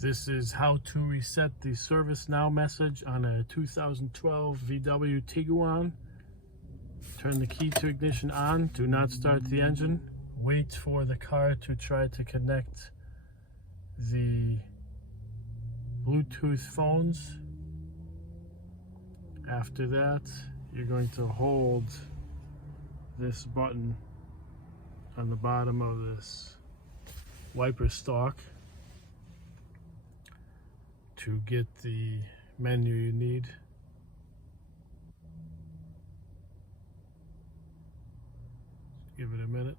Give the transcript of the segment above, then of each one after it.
This is how to reset the service now message on a 2012 VW Tiguan. Turn the key to ignition on. Do not start the engine. Wait for the car to try to connect the Bluetooth phones. After that, you're going to hold this button on the bottom of this wiper stalk to get the menu you need. Give it a minute.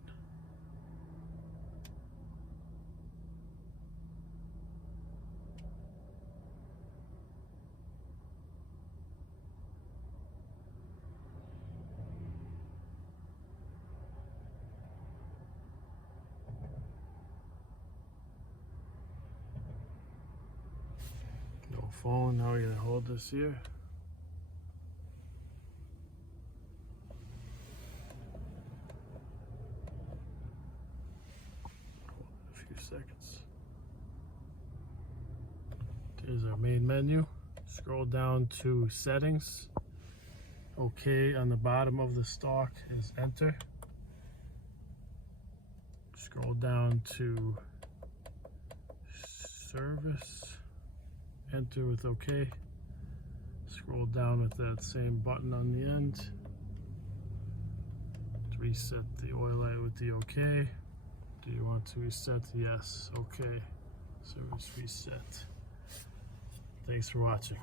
No phone. Now we're going to hold this here. A few seconds. There's our main menu. Scroll down to settings. OK on the bottom of the stalk is enter. Scroll down to service. Enter with OK. Scroll down with that same button on the end. To reset the oil light with the OK. Do you want to reset? Yes. OK. Service reset. Thanks for watching.